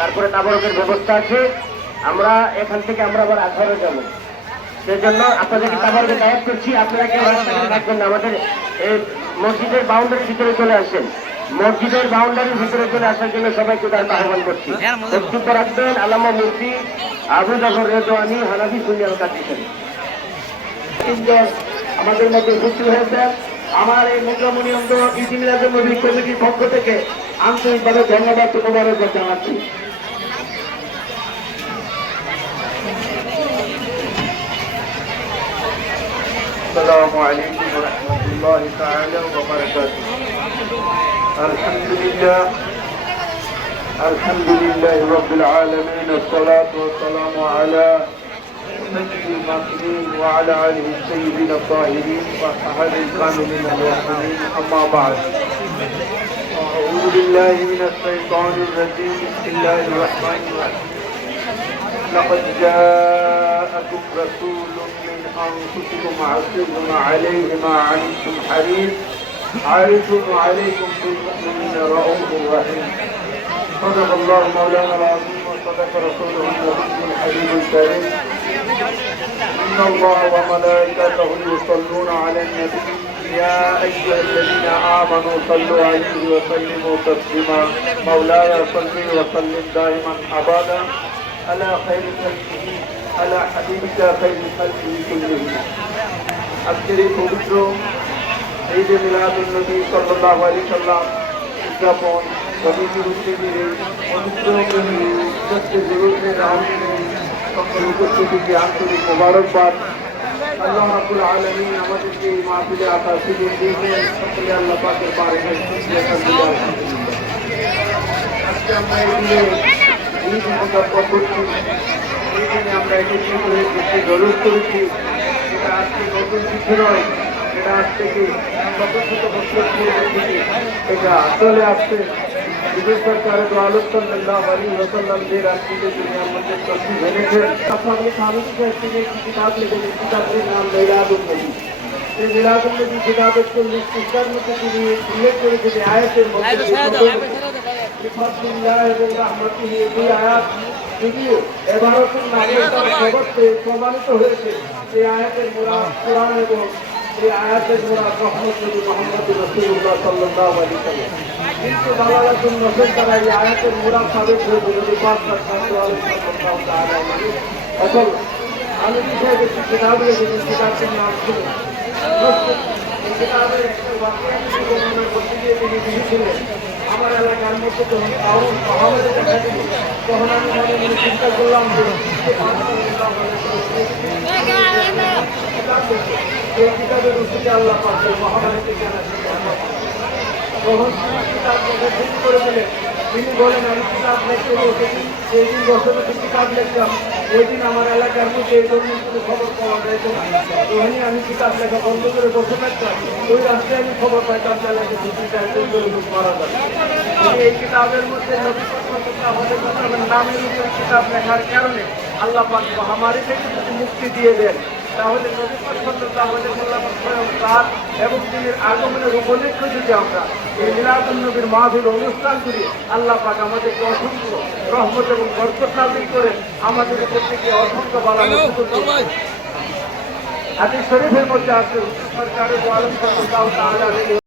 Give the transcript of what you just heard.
তারপরে তাবরকের ব্যবস্থা আছে, আমরা এখান থেকে আমরা আবার আঠারো যাব। সেজন্য আপনাদেরকে তাবরকে দায়িত্ব করছি, আপনারা কেউ থাকবেন না? আমাদের মসজিদের বাউন্ডারির ভিতরে চলে আসেন। মসজিদের বাউন্ডারির ভিতরে চলে আসার জন্য সবাইকে তার আহ্বান করছি। বক্তব্য রাখবেন আলামা মুফতি আবু জাফর রেজওয়ানি হানাফি সুনিয়াল সাহেব। আমাদের মধ্যে উপস্থিত হয়েছেন আমার এই মুদ্রামণি অঙ্গ ইতিমিরাজের নবী কমিটির পক্ষ থেকে আন্তরিকভাবে ধন্যবাদ ও মোবারকবাদ জানাচ্ছি السلام عليكم ورحمة الله تعالى وبركاته الحمد لله الحمد لله رب العالمين الصلاة والسلام على سيد المرسلين وعلى آله السيدين الطاهرين وصحبه الكاملين المؤمنين. أما بعد أعوذ بالله من الشيطان الرجيم. بسم الله الرحمن الرحيم. لقد جاءكم رسول من أنفسكم عزيز عليه ما عنتم حريص. حريص عليكم بالمؤمنين رؤوف رحيم. صدق الله مولانا العظيم وصدق رسوله النبي الحبيب الكريم. إن الله وملائكته يصلون على النبي يا أيها الذين آمنوا صلوا عليه وسلموا تسليما مولاي صل وسلم دائما أبدا على خير خلقه على حبيبك خير خلقه كلهم আজকের এই পবিত্র ঈদ মিলাদুল নবী সাল্লাল্লাহু আলাইহি সাল্লাম উদযাপন কমিটির উদ্যোগে পবিত্র উদ্যোগকে জরুরি রামকে সকল উপস্থিতিকে আন্তরিক মোবারকবাদ আল্লাহ রাব্বুল আলামিন আমাদেরকে এই মাহফিলে আসার সুযোগ দিয়েছেন সকলে আল্লাহ পাকের পারে আজকে আমরা দিনে ঈদ উদযাপন করছি এই দিনে আমরা একত্রিত হয়ে কিছু জরুর করেছি এটা আজকে নতুন কিছু নয় এটা আজ থেকে শত শত বছর এটা চলে আসছে বিদেশ সরকারের তো আলোচনা আলী রসল্লাম যে রাজনীতি দুনিয়ার মধ্যে তসবি এনেছেন আপনাদের স্বামী সাহেব থেকে একটি কিতাব লিখেছেন কিতাবের নাম মেরাদুল নবী এই মেরাদুল নবী কিতাবের চল্লিশ পৃষ্ঠার মধ্যে তিনি উল্লেখ করেছেন যে আয়াতের মধ্যে রাহমাতিহি এই আয়াত যদিও এবারতুল নামের প্রমাণিত হয়েছে এই আয়াতের মুরাদ কোরআন এবং এই আয়াতের মুরাদ রহমত নবী মোহাম্মদ রসুল্লাহ সাল্লাল্লাহু আলাইহি সাল্লাম কিন্তু বাংলাদেশের নজর তারা এই আয়াতের মুরাদ সাবেক গিয়ে তিনি লিখেছিলেন, আমার এলাকার মধ্যে তখন আমি মনে মনে চিন্তা করলাম যে এই কিতাবের রুচিতে আল্লাহ পাচ্ছে মহামারীতে জানা তখন তিনি কিতাব শুরু করে দিলেন তিনি বলেন, আমি কিতাব লিখতে বসেছি সেই দিন বছর কিতাব লিখতাম ওই দিন আমার এলাকার মধ্যে এই ধরনের কোনো খবর পাওয়া যাইতো না। তখনই আমি কিতাব লেখা বন্ধ করে বসে থাকতাম। ওই রাস্তায় আমি খবর পাইতাম লোক মারা যাবে। এই কিতাবের মধ্যে আমাদের নামের উপরে কিতাব লেখার কারণে আল্লাহ পাক মহামারী থেকে মুক্তি দিয়ে দেন। তাহলে তার এবং তিনের আগমনের উপলক্ষে যদি আমরা এই মিলাদুল নবীর মাহফিল অনুষ্ঠান করি আল্লাহ পাক আমাদেরকে অসংখ্য রহমত এবং বরকত নাজিল করে আমাদের প্রত্যেকে অসংখ্য বাড়ানো হাদিস শরীফের মধ্যে আছে সরকারের